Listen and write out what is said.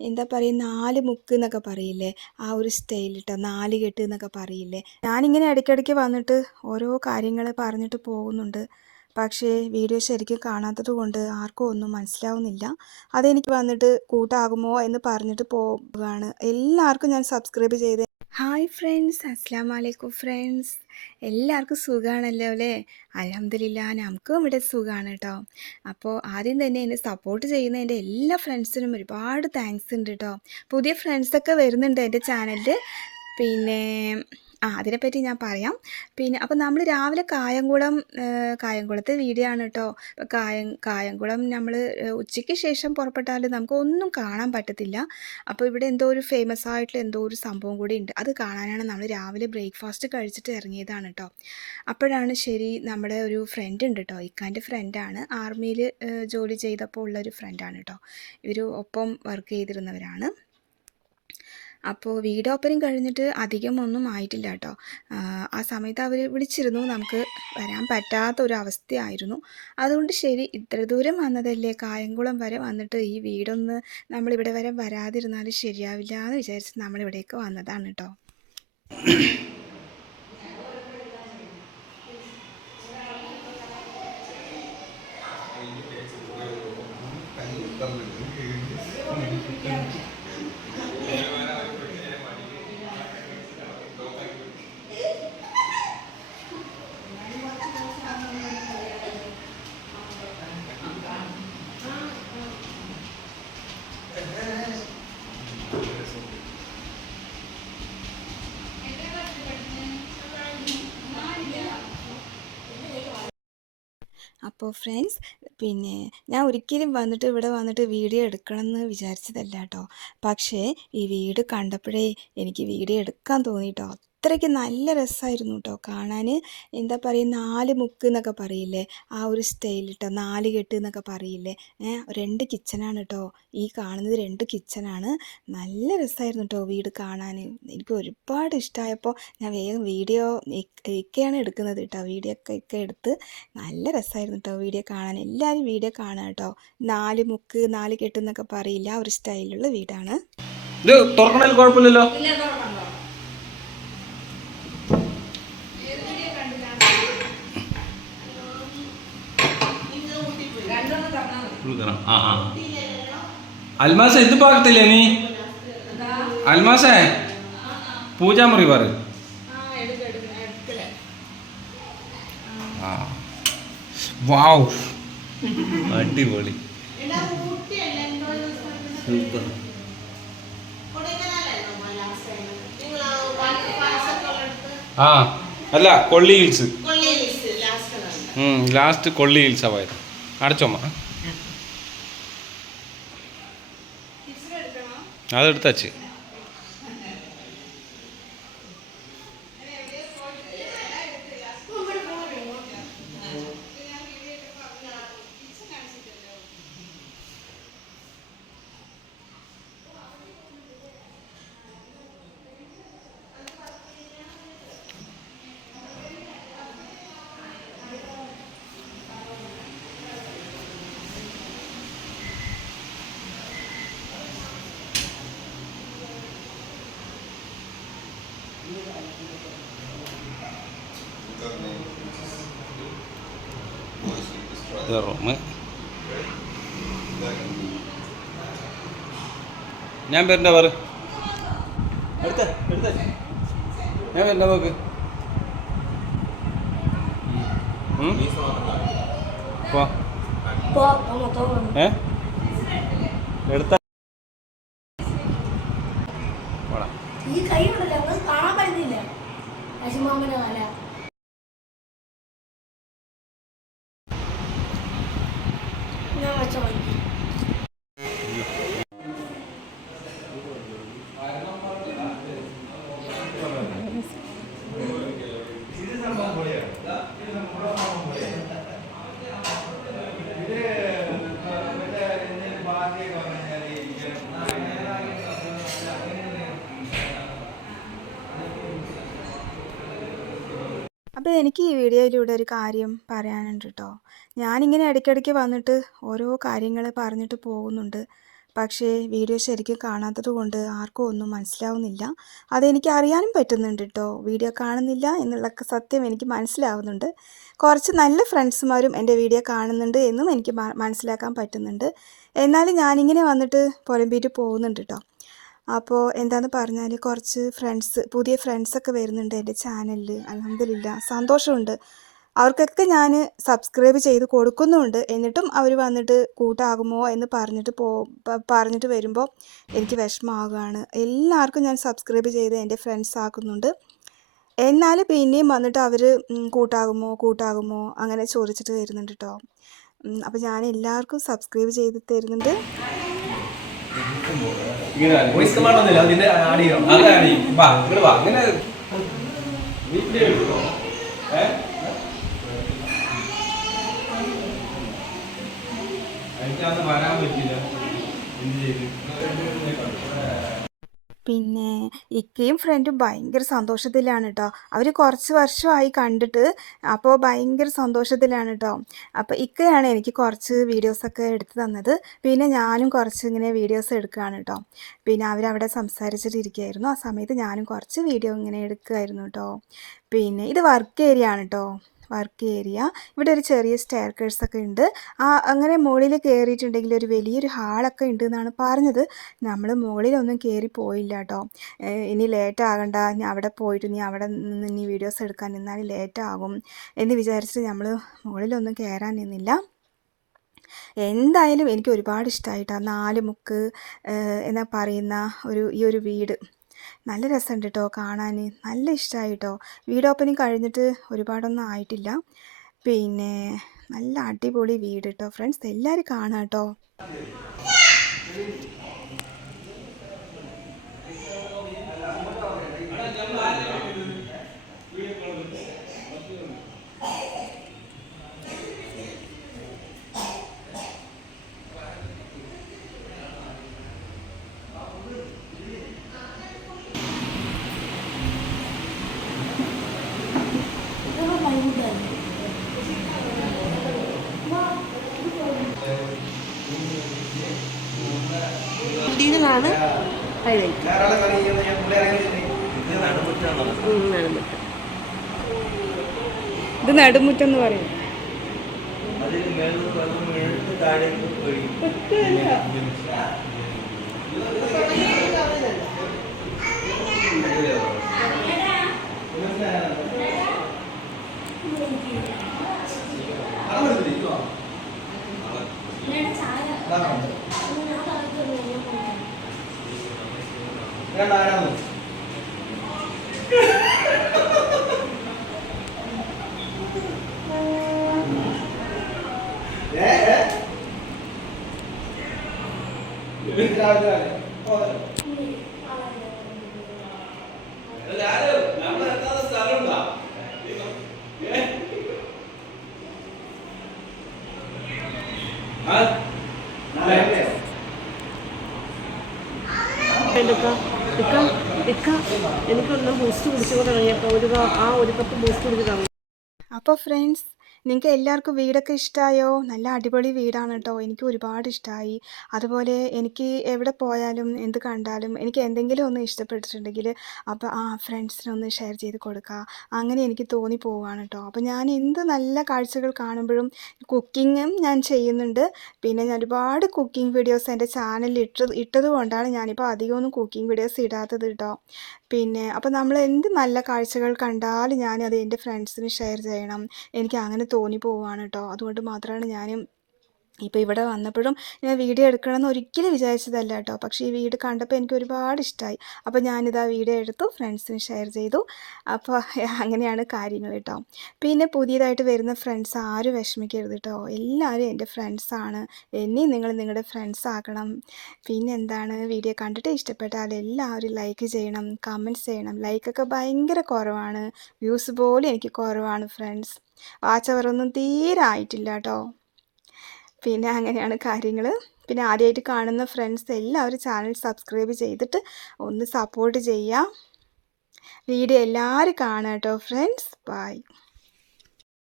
എന്താ പറയുക നാല് മുക്ക് എന്നൊക്കെ പറയില്ലേ? ആ ഒരു സ്റ്റൈൽ കേട്ടോ നാല് കെട്ട് എന്നൊക്കെ പറയില്ലേ? ഞാനിങ്ങനെ ഇടയ്ക്കിടയ്ക്ക് വന്നിട്ട് ഓരോ കാര്യങ്ങൾ പറഞ്ഞിട്ട് പോകുന്നുണ്ട്. പക്ഷേ വീഡിയോ ശരിക്കും കാണാത്തത് കൊണ്ട് ആർക്കും ഒന്നും മനസ്സിലാവുന്നില്ല. അതെനിക്ക് വന്നിട്ട് കൂട്ടാകുമോ എന്ന് പറഞ്ഞിട്ട് പോവുകയാണ്. എല്ലാവർക്കും ഞാൻ സബ്സ്ക്രൈബ് ചെയ്ത് ഹായ് ഫ്രണ്ട്സ് അസ്സാം വലൈക്കും ഫ്രണ്ട്സ്. എല്ലാവർക്കും സുഖമാണല്ലോ അല്ലേ? അലഹമില്ല നമുക്കും ഇവിടെ സുഖമാണ് കേട്ടോ. അപ്പോൾ ആദ്യം തന്നെ എന്നെ സപ്പോർട്ട് ചെയ്യുന്ന എന്റെ എല്ലാ ഫ്രണ്ട്സിനും ഒരുപാട് താങ്ക്സ് ഉണ്ട് കേട്ടോ. പുതിയ ഫ്രണ്ട്സൊക്കെ വരുന്നുണ്ട് എന്റെ ചാനലിൽ പിന്നെ ആ അതിനെപ്പറ്റി ഞാൻ പറയാം. പിന്നെ അപ്പോൾ നമ്മൾ രാവിലെ കായംകുളം കായംകുളത്തെ വീഡിയോ ആണ് കേട്ടോ അപ്പോൾ കായം കായംകുളം നമ്മൾ ഉച്ചയ്ക്ക് ശേഷം പുറപ്പെട്ടാൽ നമുക്ക് ഒന്നും കാണാൻ പറ്റത്തില്ല. അപ്പോൾ ഇവിടെ എന്തോ ഒരു ഫേമസ് ആയിട്ടുള്ള എന്തോ ഒരു സംഭവം കൂടി ഉണ്ട്. അത് കാണാനാണ് നമ്മൾ രാവിലെ ബ്രേക്ക്ഫാസ്റ്റ് കഴിച്ചിട്ട് ഇറങ്ങിയതാണ് കേട്ടോ അപ്പോഴാണ് ശരി നമ്മുടെ ഒരു ഫ്രണ്ട് ഉണ്ട് കേട്ടോ ഇക്കാന്റെ ഫ്രണ്ടാണ് ആർമിയിൽ ജോലി ചെയ്തപ്പോൾ ഉള്ള ഒരു ഫ്രണ്ടാണ് കേട്ടോ ഇവർ ഒപ്പം വർക്ക് ചെയ്തിരുന്നവരാണ്. അപ്പോൾ വീട് ഓപ്പനിങ് കഴിഞ്ഞിട്ട് അധികം ഒന്നും ആയിട്ടില്ല കേട്ടോ. ആ സമയത്ത് അവർ വിളിച്ചിരുന്നു. നമുക്ക് വരാൻ പറ്റാത്ത ഒരു അവസ്ഥയായിരുന്നു. അതുകൊണ്ട് ശരി ഇത്ര ദൂരം വന്നതല്ലേ? കായംകുളം വരെ വന്നിട്ട് ഈ വീടൊന്ന് നമ്മളിവിടെ വരെ വരാതിരുന്നാൽ ശരിയാവില്ല എന്ന് വിചാരിച്ച് നമ്മളിവിടേക്ക് വന്നതാണ് കേട്ടോ. അപ്പോൾ ഫ്രണ്ട്സ് പിന്നെ ഞാൻ ഒരിക്കലും വന്നിട്ട് ഇവിടെ വന്നിട്ട് വീഡിയോ എടുക്കണം എന്ന് വിചാരിച്ചതല്ല കേട്ടോ പക്ഷേ ഈ വീട് കണ്ടപ്പോഴേ എനിക്ക് വീഡിയോ എടുക്കാൻ തോന്നി കേട്ടോ അത്രയ്ക്ക് നല്ല രസമായിരുന്നു കേട്ടോ കാണാൻ എന്താ പറയുക നാല് മുക്ക് എന്നൊക്കെ പറയില്ലേ? ആ ഒരു സ്റ്റൈൽ കേട്ടോ നാല് കെട്ട് എന്നൊക്കെ പറയില്ലേ? ഏ രണ്ട് കിച്ചനാണ് കേട്ടോ ഈ കാണുന്നത് രണ്ട് കിച്ചനാണ്. നല്ല രസമായിരുന്നു കേട്ടോ വീട് കാണാൻ എനിക്ക് ഒരുപാട് ഇഷ്ടമായപ്പോൾ ഞാൻ വേഗം വീഡിയോ ഇക്കയാണ് എടുക്കുന്നത് കേട്ടോ വീഡിയോ ഒക്കെ ഇക്ക എടുത്ത് നല്ല രസമായിരുന്നു കേട്ടോ വീഡിയോ കാണാൻ. എല്ലാവരും വീഡിയോ കാണുക കേട്ടോ നാല് മുക്ക് നാല് കെട്ട് എന്നൊക്കെ പറയില്ല? ആ ഒരു സ്റ്റൈലുള്ള വീടാണ്. ഇത് തുറക്കണതിൽ കുഴപ്പമില്ലല്ലോ? ഉൾക്കണം. ആ ആ. അൽമാസ ഇത് പാകത്തില്ലേ നീ? അൽമാസേ? പൂജാമുറി പറ. വാവ് അടിപൊളി. സൂപ്പർ. ആ അല്ല കൊള്ളി ഹിൽസ്. ലാസ്റ്റ് കൊള്ളി ഹിൽസ് പോയത്. അടച്ചോമ്മ அதை எடுத்தாச்சு. ഇത് റൂം ഞാൻ വരണ്ട പറ. എടുത്ത എടുത്ത. ഞാൻ വരണ്ട നോക്ക്. ഏ? എടുത്ത. പോടാ. ഈ കൈ ഉണ്ടല്ലോ കാണാൻ പറ്റുന്നില്ല. പശുമാമന തല അപ്പോൾ എനിക്ക് ഈ വീഡിയോയിലൂടെ ഒരു കാര്യം പറയാനുണ്ട് കേട്ടോ ഞാനിങ്ങനെ ഇടയ്ക്കിടയ്ക്ക് വന്നിട്ട് ഓരോ കാര്യങ്ങൾ പറഞ്ഞിട്ട് പോകുന്നുണ്ട്. പക്ഷേ വീഡിയോ ശരിക്കും കാണാത്തത് കൊണ്ട് ആർക്കും ഒന്നും മനസ്സിലാവുന്നില്ല. അതെനിക്ക് അറിയാനും പറ്റുന്നുണ്ട് കേട്ടോ വീഡിയോ കാണുന്നില്ല എന്നുള്ള സത്യം എനിക്ക് മനസ്സിലാവുന്നുണ്ട്. കുറച്ച് നല്ല ഫ്രണ്ട്സുമാരും എന്റെ വീഡിയോ കാണുന്നുണ്ട് എന്നും എനിക്ക് മനസ്സിലാക്കാൻ പറ്റുന്നുണ്ട്. എന്നാലും ഞാനിങ്ങനെ വന്നിട്ട് പുലമ്പിയിട്ട് പോകുന്നുണ്ട് കേട്ടോ അപ്പോൾ എന്താന്ന് പറഞ്ഞാൽ കുറച്ച് ഫ്രണ്ട്സ് പുതിയ ഫ്രണ്ട്സൊക്കെ വരുന്നുണ്ട് എന്റെ ചാനലിൽ അലഹമില്ല സന്തോഷമുണ്ട്. അവർക്കൊക്കെ ഞാൻ സബ്സ്ക്രൈബ് ചെയ്ത് കൊടുക്കുന്നുണ്ട്. എന്നിട്ടും അവർ വന്നിട്ട് കൂട്ടാകുമോ എന്ന് പറഞ്ഞിട്ട് പോ പറഞ്ഞിട്ട് വരുമ്പോൾ എനിക്ക് വിഷമമാകുകയാണ് എല്ലാവർക്കും ഞാൻ സബ്സ്ക്രൈബ് ചെയ്ത് എന്റെ ഫ്രണ്ട്സ് ആക്കുന്നുണ്ട്. എന്നാൽ പിന്നെയും വന്നിട്ട് അവർ കൂട്ടാകുമോ കൂട്ടാകുമോ അങ്ങനെ ചോദിച്ചിട്ട് വരുന്നുണ്ട് കേട്ടോ അപ്പോൾ ഞാൻ എല്ലാവർക്കും സബ്സ്ക്രൈബ് ചെയ്ത് തരുന്നുണ്ട്. വോയിസ് ആഡ് എടുക്കോ ഇക്കയും ഫ്രണ്ടും ഭയങ്കര സന്തോഷത്തിലാണ് കേട്ടോ അവർ കുറച്ച് വർഷമായി കണ്ടിട്ട് അപ്പോൾ ഭയങ്കര സന്തോഷത്തിലാണ് കേട്ടോ അപ്പോൾ ഇക്കയാണ് എനിക്ക് കുറച്ച് വീഡിയോസൊക്കെ എടുത്ത് തന്നത്. പിന്നെ ഞാനും കുറച്ച് ഇങ്ങനെ വീഡിയോസ് എടുക്കുകയാണ് കേട്ടോ പിന്നെ അവരവിടെ സംസാരിച്ചിട്ടിരിക്കുകയായിരുന്നു ആ സമയത്ത് ഞാനും കുറച്ച് വീഡിയോ ഇങ്ങനെ എടുക്കുമായിരുന്നു കേട്ടോ പിന്നെ ഇത് വർക്ക് ഏരിയ ആണ് കേട്ടോ വർക്ക് ഏരിയ. ഇവിടെ ഒരു ചെറിയ സ്റ്റെയർ ഒക്കെ ഉണ്ട്. ആ അങ്ങനെ മുകളിൽ കയറിയിട്ടുണ്ടെങ്കിൽ ഒരു വലിയൊരു ഹാളൊക്കെ ഉണ്ട് എന്നാണ് പറഞ്ഞത്. നമ്മൾ മുകളിലൊന്നും കയറി പോയില്ല കേട്ടോ ഇനി ലേറ്റ് ആകണ്ട. ഞാൻ അവിടെ പോയിട്ട് നീ അവിടെ നിന്ന് ഇനി വീഡിയോസ് എടുക്കാൻ നിന്നാൽ ലേറ്റ് ആകും എന്ന് വിചാരിച്ചിട്ട് നമ്മൾ മുകളിലൊന്നും കയറാൻ നിന്നില്ല. എന്തായാലും എനിക്ക് ഒരുപാട് ഇഷ്ടമായിട്ടാണ് നാല് മുക്ക് എന്നാ പറയുന്ന ഒരു ഈ ഒരു വീട്. നല്ല രസമുണ്ട് കേട്ടോ കാണാൻ. നല്ല ഇഷ്ടമായി കേട്ടോ വീട് ഓപ്പണിങ് കഴിഞ്ഞിട്ട് ഒരുപാടൊന്നും ആയിട്ടില്ല. പിന്നെ നല്ല അടിപൊളി വീട് കേട്ടോ ഫ്രണ്ട്സ്. എല്ലാവരും കാണാം കേട്ടോ ഇതിലാണ് ഹൈലൈറ്റ് ഇത് നടുമുറ്റം എന്ന് പറയും. ചായ ഞാൻ തളർത്തുന്നു എടുക്ക ഇക്ക ഇക്ക എനിക്കൊന്ന് ബൂസ്റ്റ് കുടിച്ചു തുടങ്ങിയപ്പോൾ ഒരു ആ ഒരു കപ്പ് ബൂസ്റ്റ് കുടിച്ച് തന്നു. അപ്പോൾ ഫ്രണ്ട്സ് നിങ്ങൾക്ക് എല്ലാവർക്കും വീടൊക്കെ ഇഷ്ടമായോ നല്ല അടിപൊളി വീടാണ് കേട്ടോ എനിക്ക് ഒരുപാട് ഇഷ്ടമായി അതുപോലെ എനിക്ക് എവിടെ പോയാലും എന്ത് കണ്ടാലും എനിക്ക് എന്തെങ്കിലും ഒന്ന് ഇഷ്ടപ്പെട്ടിട്ടുണ്ടെങ്കിൽ അപ്പോൾ ആ ഫ്രണ്ട്സിനൊന്ന് ഷെയർ ചെയ്ത് കൊടുക്കുക അങ്ങനെ എനിക്ക് തോന്നി പോവുകയാണ് കേട്ടോ അപ്പോൾ ഞാൻ എന്ത് നല്ല കാഴ്ചകൾ കാണുമ്പോഴും കുക്കിങ്ങും ഞാൻ ചെയ്യുന്നുണ്ട്. പിന്നെ ഞാൻ ഒരുപാട് കുക്കിംഗ് വീഡിയോസ് എന്റെ ചാനലിൽ ഇട്ട് ഇട്ടത് കൊണ്ടാണ് ഞാനിപ്പോൾ അധികമൊന്നും കുക്കിംഗ് വീഡിയോസ് ഇടാത്തത് കേട്ടോ പിന്നെ അപ്പോൾ നമ്മൾ എന്ത് നല്ല കാഴ്ചകൾ കണ്ടാലും ഞാനത് എന്റെ ഫ്രണ്ട്സിന് ഷെയർ ചെയ്യണം. എനിക്ക് അങ്ങനെ തോന്നി പോവാണ് കേട്ടോ അതുകൊണ്ട് മാത്രമാണ് ഞാൻ ഇപ്പോൾ ഇവിടെ വന്നപ്പോഴും ഞാൻ വീഡിയോ എടുക്കണമെന്ന് ഒരിക്കലും വിചാരിച്ചതല്ല കേട്ടോ. പക്ഷേ ഈ വീട് കണ്ടപ്പോൾ എനിക്ക് ഒരുപാട് ഇഷ്ടമായി അപ്പോൾ ഞാനിതാ വീഡിയോ എടുത്തു ഫ്രണ്ട്സിന് ഷെയർ ചെയ്തു. അപ്പോൾ അങ്ങനെയാണ് കാര്യങ്ങൾ കേട്ടോ. പിന്നെ പുതിയതായിട്ട് വരുന്ന ഫ്രണ്ട്സ് ആരും വിഷമിക്കരുത് കേട്ടോ. എല്ലാവരും എന്റെ ഫ്രണ്ട്സാണ്. എന്നെയും നിങ്ങൾ നിങ്ങളുടെ ഫ്രണ്ട്സ് ആക്കണം പിന്നെ എന്താണ്? വീഡിയോ കണ്ടിട്ട് ഇഷ്ടപ്പെട്ടാൽ എല്ലാവരും ലൈക്ക് ചെയ്യണം കമന്റ്സ് ചെയ്യണം. ലൈക്കൊക്കെ ഭയങ്കര കുറവാണ്. വ്യൂസ് പോലും എനിക്ക് കുറവാണ് ഫ്രണ്ട്സ്. വാച്ച് അവറൊന്നും തീരെ ആയിട്ടില്ല കേട്ടോ. പിന്നെ അങ്ങനെയാണ് കാര്യങ്ങൾ പിന്നെ ആദ്യമായിട്ട് കാണുന്ന ഫ്രണ്ട്സ് എല്ലാവരും ചാനൽ സബ്സ്ക്രൈബ് ചെയ്തിട്ട് ഒന്ന് സപ്പോർട്ട് ചെയ്യാം. വീഡിയോ എല്ലാവരും കാണാം കേട്ടോ ഫ്രണ്ട്സ് ബൈ